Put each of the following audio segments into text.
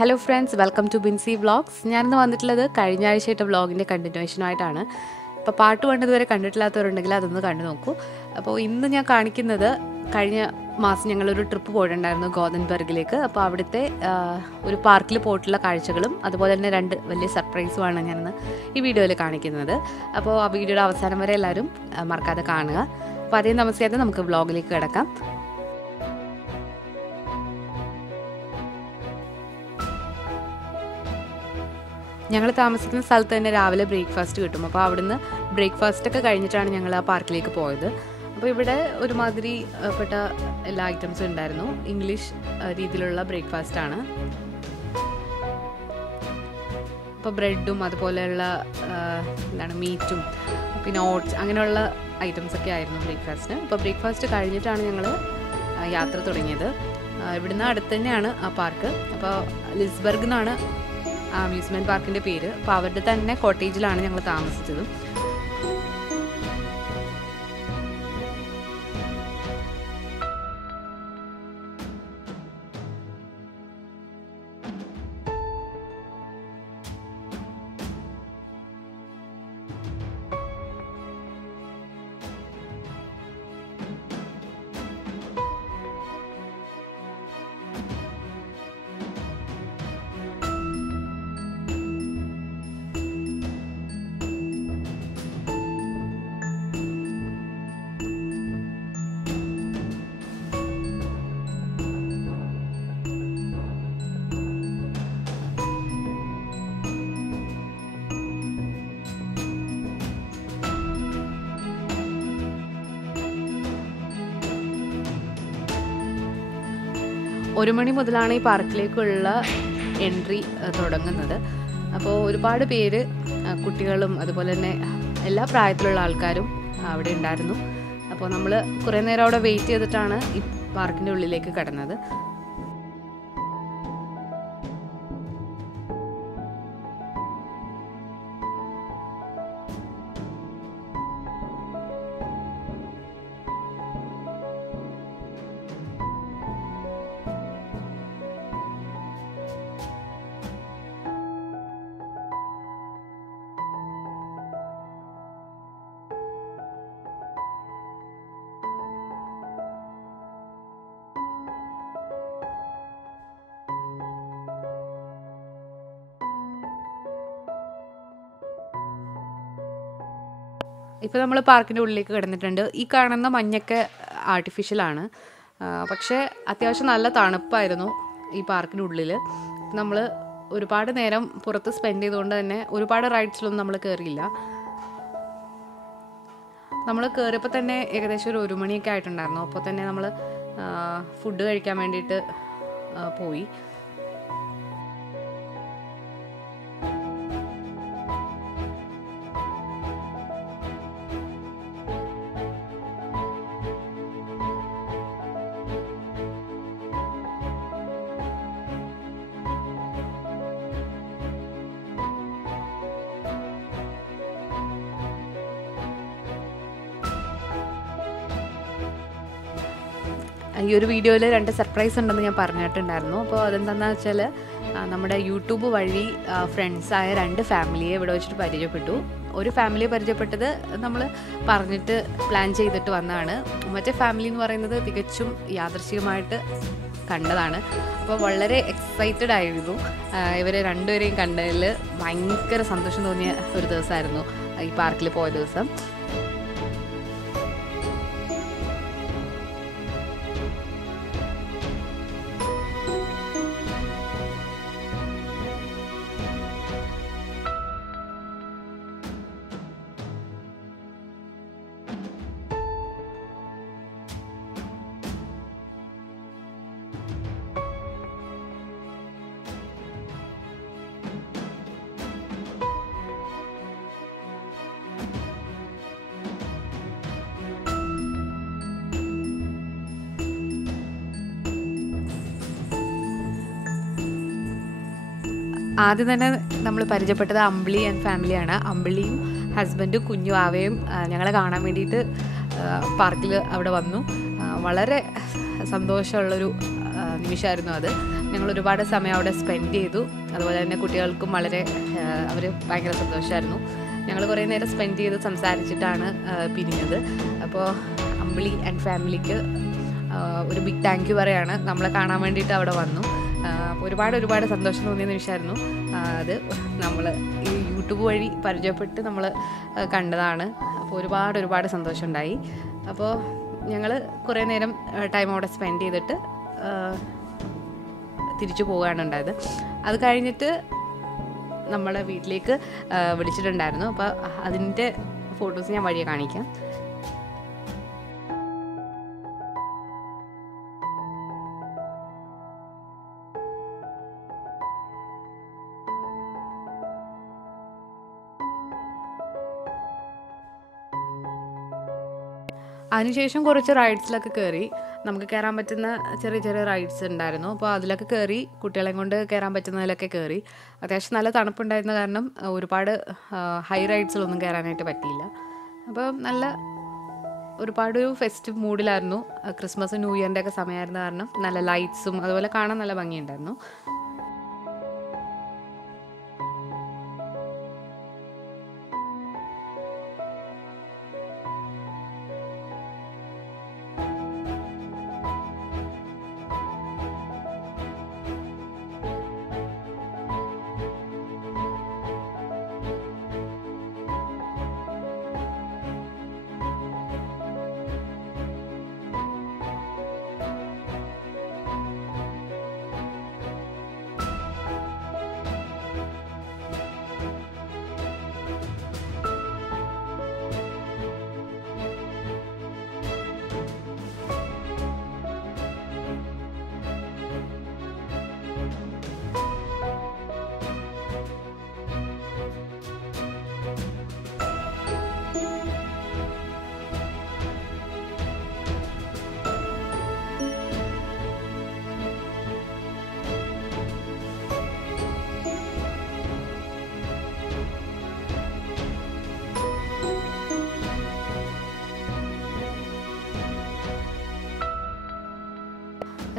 Hello friends, welcome to Binsy vlogs. ഞാനിന്ന് വന്നിട്ടുള്ളത് കഴിഞ്ഞ ആഴ്ചയായിട്ട് വ്ളോഗിൻ്റെ കണ്ടിന്യൂഷനായിട്ടാണ്. ഇപ്പോൾ പാർട്ട് 1 ഇതുവരെ കണ്ടിട്ടില്ലാത്തവരുണ്ടെങ്കിൽ അതൊന്ന് കണ്ടു നോക്കൂ. അപ്പോൾ ഇന്ന് ഞാൻ കാണിക്കുന്നത് കഴിഞ്ഞ മാസം ഞങ്ങളൊരു ട്രിപ്പ് പോയിട്ടുണ്ടായിരുന്നു ഗോതൻബർഗിലേക്ക്. അപ്പോൾ അവിടുത്തെ ഒരു പാർക്കിൽ പോയിട്ടുള്ള കാഴ്ചകളും അതുപോലെ തന്നെ 2 വലിയ സർപ്രൈസുമാണ് ഞാനിന്ന് ഈ വീഡിയോയിൽ കാണിക്കുന്നത്. അപ്പോൾ ആ വീഡിയോയുടെ അവസാനം വരെ എല്ലാവരും മറക്കാതെ കാണുക. അപ്പോൾ അതേ നമസ്കാരം, നമുക്ക് വ്ളോഗിലേക്ക് കിടക്കാം. ഞങ്ങൾ താമസിക്കുന്ന സ്ഥലത്ത് തന്നെ രാവിലെ ബ്രേക്ക്ഫാസ്റ്റ് കിട്ടും. അപ്പോൾ അവിടുന്ന് ബ്രേക്ക്ഫാസ്റ്റൊക്കെ കഴിഞ്ഞിട്ടാണ് ഞങ്ങൾ ആ പാർക്കിലേക്ക് പോയത്. അപ്പോൾ ഇവിടെ ഒരുമാതിരി പെട്ട എല്ലാ ഐറ്റംസും ഉണ്ടായിരുന്നു. ഇംഗ്ലീഷ് രീതിയിലുള്ള ബ്രേക്ക്ഫാസ്റ്റാണ്. അപ്പോൾ ബ്രെഡും അതുപോലെയുള്ള മീറ്റും പിന്നെ ഓട്സ് അങ്ങനെയുള്ള ഐറ്റംസൊക്കെ ആയിരുന്നു ബ്രേക്ക്ഫാസ്റ്റിന്. അപ്പോൾ ബ്രേക്ക്ഫാസ്റ്റ് കഴിഞ്ഞിട്ടാണ് ഞങ്ങൾ യാത്ര തുടങ്ങിയത്. ഇവിടുന്ന് അടുത്ത് തന്നെയാണ് ആ പാർക്ക്. അപ്പോൾ ലിസ്ബർഗ് എന്നാണ് അമ്യൂസ്മെൻറ്റ് പാർക്കിൻ്റെ പേര്. അപ്പോൾ അവരുടെ തന്നെ കോട്ടേജിലാണ് ഞങ്ങൾ താമസിച്ചത്. ഒരു മണി മുതലാണ് ഈ പാർക്കിലേക്കുള്ള എൻട്രി തുടങ്ങുന്നത്. അപ്പോൾ ഒരുപാട് പേര്, കുട്ടികളും അതുപോലെ തന്നെ എല്ലാ പ്രായത്തിലുള്ള ആൾക്കാരും അവിടെ ഉണ്ടായിരുന്നു. അപ്പോൾ നമ്മൾ കുറേ നേരം അവിടെ വെയിറ്റ് ചെയ്തിട്ടാണ് ഈ പാർക്കിൻ്റെ ഉള്ളിലേക്ക് കടന്നത്. ഇപ്പോൾ നമ്മൾ പാർക്കിൻ്റെ ഉള്ളിലേക്ക് കിടന്നിട്ടുണ്ട്. ഈ കാണുന്ന മഞ്ഞൊക്കെ ആർട്ടിഫിഷ്യലാണ്. പക്ഷേ അത്യാവശ്യം നല്ല തണുപ്പായിരുന്നു ഈ പാർക്കിൻ്റെ ഉള്ളിൽ. നമ്മൾ ഒരുപാട് നേരം പുറത്ത് സ്പെൻഡ് ചെയ്തുകൊണ്ട് തന്നെ ഒരുപാട് റൈഡ്സിലൊന്നും നമ്മൾ കയറിയില്ല. നമ്മൾ കയറിയപ്പോൾ തന്നെ ഏകദേശം ഒരു 1 മണിയൊക്കെ ആയിട്ടുണ്ടായിരുന്നു. അപ്പോൾ തന്നെ നമ്മൾ ഫുഡ് കഴിക്കാൻ വേണ്ടിയിട്ട് പോയി. ഈ ഒരു വീഡിയോയിൽ 2 സർപ്രൈസ് ഉണ്ടെന്ന് ഞാൻ പറഞ്ഞിട്ടുണ്ടായിരുന്നു. അപ്പോൾ അതെന്താണെന്ന് വെച്ചാൽ നമ്മുടെ യൂട്യൂബ് വഴി ഫ്രണ്ട്സായ 2 ഫാമിലിയെ ഇവിടെ വെച്ചിട്ട് പരിചയപ്പെട്ടു. ഒരു ഫാമിലിയെ പരിചയപ്പെട്ടത് നമ്മൾ പറഞ്ഞിട്ട് പ്ലാൻ ചെയ്തിട്ട് വന്നതാണ്. മറ്റേ ഫാമിലി എന്ന് പറയുന്നത് തികച്ചും യാദൃശ്ചികമായിട്ട് കണ്ടതാണ്. അപ്പോൾ വളരെ എക്സൈറ്റഡ് ആയിരുന്നു. ഇവരെ 2 പേരെയും കണ്ടതിൽ ഭയങ്കര സന്തോഷം തോന്നിയ ഒരു ദിവസമായിരുന്നു ഈ പാർക്കിൽ പോയ ദിവസം. ആദ്യം തന്നെ നമ്മൾ പരിചയപ്പെട്ടത് അമ്പിളി ആൻഡ് ഫാമിലിയാണ്. അമ്പിളിയും ഹസ്ബൻഡും കുഞ്ഞു ആവയും ഞങ്ങളെ കാണാൻ വേണ്ടിയിട്ട് പാർക്കിൽ അവിടെ വന്നു. വളരെ സന്തോഷമുള്ളൊരു നിമിഷമായിരുന്നു അത്. ഞങ്ങൾ ഒരുപാട് സമയം അവിടെ സ്പെൻഡ് ചെയ്തു. അതുപോലെ തന്നെ കുട്ടികൾക്കും വളരെ അവർ ഭയങ്കര സന്തോഷമായിരുന്നു. ഞങ്ങൾ കുറേ നേരം സ്പെൻഡ് ചെയ്ത് സംസാരിച്ചിട്ടാണ് പിരിഞ്ഞത്. അപ്പോൾ അമ്പിളി ആൻഡ് ഫാമിലിക്ക് ഒരു ബിഗ് താങ്ക് യു പറയാണ്. നമ്മളെ കാണാൻ വേണ്ടിയിട്ട് അവിടെ വന്നു. ഒരുപാട് സന്തോഷം തോന്നിയ നിമിഷമായിരുന്നു അത്. നമ്മൾ ഈ യൂട്യൂബ് വഴി പരിചയപ്പെട്ട് നമ്മൾ കണ്ടതാണ്. അപ്പോൾ ഒരുപാട് സന്തോഷമുണ്ടായി. അപ്പോൾ ഞങ്ങൾ കുറേ നേരം ടൈം അവിടെ സ്പെൻഡ് ചെയ്തിട്ട് തിരിച്ചു പോവുകയാണ് ഉണ്ടായത്. അത് കഴിഞ്ഞിട്ട് നമ്മളെ വീട്ടിലേക്ക് വിളിച്ചിട്ടുണ്ടായിരുന്നു. അപ്പോൾ അതിൻ്റെ ഫോട്ടോസ് ഞാൻ വഴിയെ കാണിക്കാം. അതിനുശേഷം കുറച്ച് റൈഡ്സിലൊക്കെ കയറി. നമുക്ക് കയറാൻ പറ്റുന്ന ചെറിയ റൈഡ്സ് ഉണ്ടായിരുന്നു. അപ്പോൾ അതിലൊക്കെ കയറി, കുട്ടികളെ കൊണ്ട് കയറാൻ പറ്റുന്നതിലൊക്കെ കയറി. അത്യാവശ്യം നല്ല തണുപ്പുണ്ടായിരുന്ന കാരണം ഒരുപാട് ഹൈ റൈഡ്സിലൊന്നും കയറാനായിട്ട് പറ്റിയില്ല. അപ്പോൾ ഒരുപാട് ഫെസ്റ്റീവ് മൂഡിലായിരുന്നു. ക്രിസ്മസ് ന്യൂ ഇയറിൻ്റെ ഒക്കെ സമയമായിരുന്ന കാരണം നല്ല ലൈറ്റ്സും അതുപോലെ കാണാൻ നല്ല ഭംഗിയുണ്ടായിരുന്നു.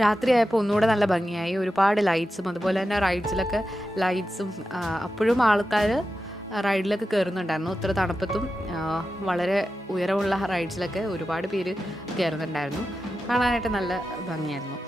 രാത്രിയായപ്പോൾ ഒന്നുകൂടെ നല്ല ഭംഗിയായി. ഒരുപാട് ലൈറ്റ്സും അതുപോലെ തന്നെ റൈഡ്സിലൊക്കെ ലൈറ്റ്സും. അപ്പോഴും ആൾക്കാർ റൈഡിലൊക്കെ കയറുന്നുണ്ടായിരുന്നു. ഇത്ര തണുപ്പത്തും വളരെ ഉയരമുള്ള റൈഡ്സിലൊക്കെ ഒരുപാട് പേര് കയറുന്നുണ്ടായിരുന്നു. കാണാനായിട്ട് നല്ല ഭംഗിയായിരുന്നു.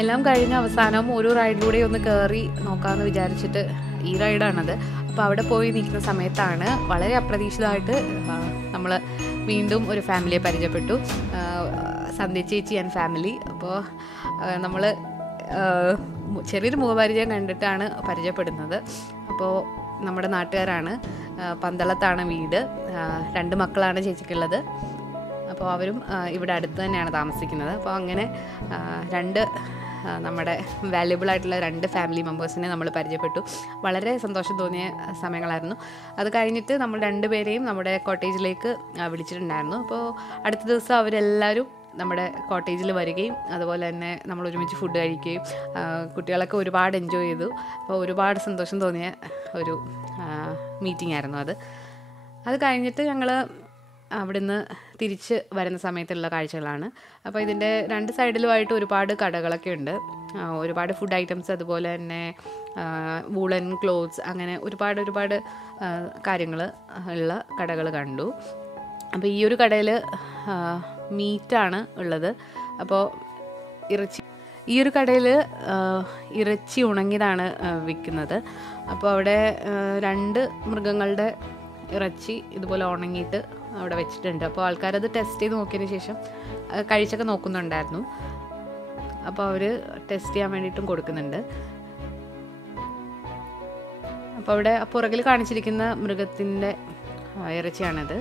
എല്ലാം കഴിഞ്ഞ അവസാനം ഒരു റൈഡിലൂടെ ഒന്ന് കയറി നോക്കാമെന്ന് വിചാരിച്ചിട്ട് ഈ റൈഡാണത്. അപ്പോൾ അവിടെ പോയി നിൽക്കുന്ന സമയത്താണ് വളരെ അപ്രതീക്ഷിതമായിട്ട് നമ്മൾ വീണ്ടും ഒരു ഫാമിലിയെ പരിചയപ്പെട്ടു. സന്ധ്യ ചേച്ചി ആൻഡ് ഫാമിലി. അപ്പോൾ നമ്മൾ ചെറിയൊരു മുഖപരിചയം കണ്ടിട്ടാണ് പരിചയപ്പെടുന്നത്. അപ്പോൾ നമ്മുടെ നാട്ടുകാരാണ്. പന്തളത്താണ് വീട്. 2 മക്കളാണ് ചേച്ചിക്കുള്ളത്. അപ്പോൾ അവരും ഇവിടെ അടുത്ത് തന്നെയാണ് താമസിക്കുന്നത്. അപ്പോൾ അങ്ങനെ 2 നമ്മുടെ വാല്യുബിൾ ആയിട്ടുള്ള 2 ഫാമിലി മെമ്പേഴ്സിനെ നമ്മൾ പരിചയപ്പെട്ടു. വളരെ സന്തോഷം തോന്നിയ സമയങ്ങളായിരുന്നു. അത് കഴിഞ്ഞിട്ട് നമ്മൾ 2 പേരെയും നമ്മുടെ കോട്ടേജിലേക്ക് വിളിച്ചിട്ടുണ്ടായിരുന്നു. അപ്പോൾ അടുത്ത ദിവസം അവരെല്ലാവരും നമ്മുടെ കോട്ടേജിൽ വരികയും അതുപോലെ തന്നെ നമ്മൾ ഒരുമിച്ച് ഫുഡ് കഴിക്കുകയും കുട്ടികളൊക്കെ ഒരുപാട് എൻജോയ് ചെയ്തു. അപ്പോൾ ഒരുപാട് സന്തോഷം തോന്നിയ ഒരു മീറ്റിംഗ് ആയിരുന്നു അത്. അത് കഴിഞ്ഞിട്ട് ഞങ്ങൾ അവിടുന്ന് തിരിച്ച് വരുന്ന സമയത്തുള്ള കാഴ്ചകളാണ്. അപ്പോൾ ഇതിൻ്റെ 2 സൈഡിലുമായിട്ട് ഒരുപാട് കടകളൊക്കെ ഉണ്ട്. ഒരുപാട് ഫുഡ് ഐറ്റംസ്, അതുപോലെ തന്നെ വൂളൻ ക്ലോത്ത്സ്, അങ്ങനെ ഒരുപാട് കാര്യങ്ങൾ ഉള്ള കടകൾ കണ്ടു. അപ്പോൾ ഈ ഒരു കടയിൽ മീറ്റാണ് ഉള്ളത്. അപ്പോൾ ഈ ഒരു കടയിൽ ഇറച്ചി ഉണങ്ങിയതാണ് വിൽക്കുന്നത്. അപ്പോൾ അവിടെ 2 മൃഗങ്ങളുടെ ഇറച്ചി ഇതുപോലെ ഉണങ്ങിയിട്ട് അവിടെ വെച്ചിട്ടുണ്ട്. അപ്പോൾ ആൾക്കാരത് ടെസ്റ്റ് ചെയ്ത് നോക്കിയതിന് ശേഷം കഴിച്ചൊക്കെ നോക്കുന്നുണ്ടായിരുന്നു. അപ്പോൾ അവർ ടെസ്റ്റ് ചെയ്യാൻ വേണ്ടിയിട്ടും കൊടുക്കുന്നുണ്ട്. അപ്പോൾ അവിടെ പുറകിൽ കാണിച്ചിരിക്കുന്ന മൃഗത്തിൻ്റെ ഇറച്ചിയാണത്.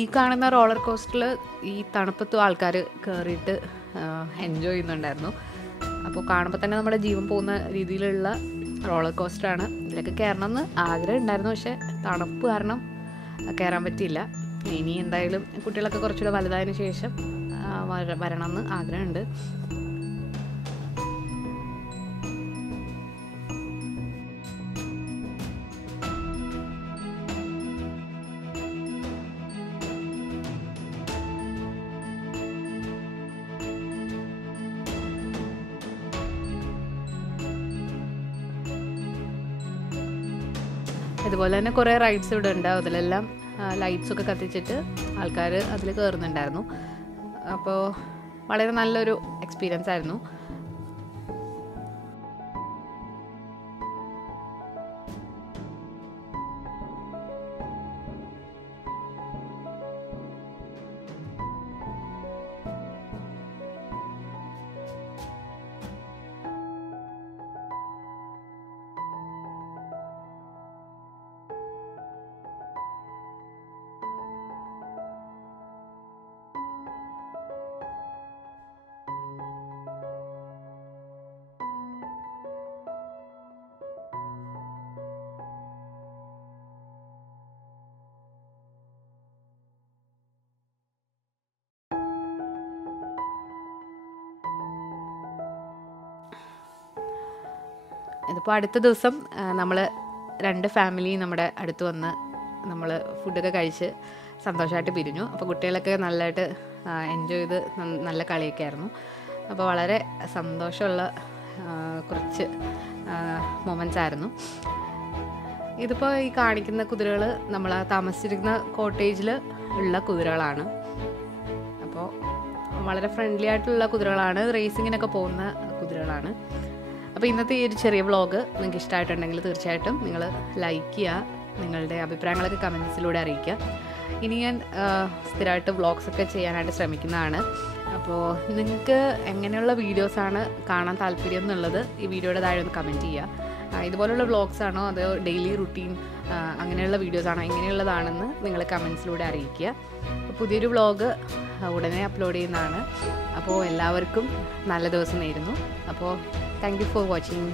ഈ കാണുന്ന റോളർ കോസ്റ്ററിൽ ഈ തണുപ്പത്തും ആൾക്കാർ കയറിയിട്ട് എൻജോയ് ചെയ്യുന്നുണ്ടായിരുന്നു. അപ്പോൾ കാണുമ്പോൾ തന്നെ നമ്മുടെ ജീവൻ പോകുന്ന രീതിയിലുള്ള റോളർ കോസ്റ്ററാണ്. ഇതിലൊക്കെ കയറണമെന്ന് ആഗ്രഹം ഉണ്ടായിരുന്നു, പക്ഷേ തണുപ്പ് കാരണം കയറാൻ പറ്റിയില്ല. ഇനി എന്തായാലും കുട്ടികളൊക്കെ കുറച്ചുകൂടെ വലുതായതിനു ശേഷം വരണമെന്ന് ആഗ്രഹമുണ്ട്. ഇതുപോലെ തന്നെ കുറേ റൈഡ്സ് ഇവിടെ ഉണ്ട്. അതിലെല്ലാം ലൈറ്റ്സൊക്കെ കത്തിച്ചിട്ട് ആൾക്കാർ അതിൽ കയറുന്നുണ്ടായിരുന്നു. അപ്പോൾ വളരെ നല്ലൊരു എക്സ്പീരിയൻസ് ആയിരുന്നു. ഇതിപ്പോൾ അടുത്ത ദിവസം നമ്മൾ 2 ഫാമിലി നമ്മുടെ അടുത്ത് വന്ന് നമ്മൾ ഫുഡൊക്കെ കഴിച്ച് സന്തോഷമായിട്ട് പിരിഞ്ഞു. അപ്പോൾ കുട്ടികളൊക്കെ നല്ലതായിട്ട് എൻജോയ് ചെയ്ത് നല്ല കളിയൊക്കെ ആയിരുന്നു. അപ്പോൾ വളരെ സന്തോഷമുള്ള കുറച്ച് മൊമെൻറ്റ്സ് ആയിരുന്നു. ഇതിപ്പോൾ ഈ കാണിക്കുന്ന കുതിരകൾ നമ്മൾ താമസിച്ചിരിക്കുന്ന കോട്ടേജിൽ ഉള്ള കുതിരകളാണ്. അപ്പോൾ വളരെ ഫ്രണ്ട്ലി ആയിട്ടുള്ള കുതിരകളാണ്, റേസിങ്ങിനൊക്കെ പോകുന്ന കുതിരകളാണ്. അപ്പോൾ ഇന്നത്തെ ഈ ഒരു ചെറിയ വ്ളോഗ് നിങ്ങൾക്ക് ഇഷ്ടമായിട്ടുണ്ടെങ്കിൽ തീർച്ചയായിട്ടും നിങ്ങൾ ലൈക്ക് ചെയ്യുക, നിങ്ങളുടെ അഭിപ്രായങ്ങളൊക്കെ കമൻസിലൂടെ അറിയിക്കുക. ഇനി ഞാൻ സ്ഥിരമായിട്ട് വ്ളോഗ്സൊക്കെ ചെയ്യാനായിട്ട് ശ്രമിക്കുന്നതാണ്. അപ്പോൾ നിങ്ങൾക്ക് എങ്ങനെയുള്ള വീഡിയോസാണ് കാണാൻ താല്പര്യം എന്നുള്ളത് ഈ വീഡിയോയുടെ താഴെ ഒന്ന് കമൻറ്റ് ചെയ്യുക. ഇതുപോലുള്ള വ്ളോഗ്സ് ആണോ അതോ ഡെയിലി റുട്ടീൻ അങ്ങനെയുള്ള വീഡിയോസാണോ എങ്ങനെയുള്ളതാണെന്ന് നിങ്ങൾ കമൻസിലൂടെ അറിയിക്കുക. പുതിയൊരു വ്ളോഗ് ഉടനെ അപ്ലോഡ് ചെയ്യുന്നതാണ്. അപ്പോൾ എല്ലാവർക്കും നല്ല ദിവസം നേരുന്നു. അപ്പോൾ താങ്ക് യു ഫോർ വാച്ചിങ്.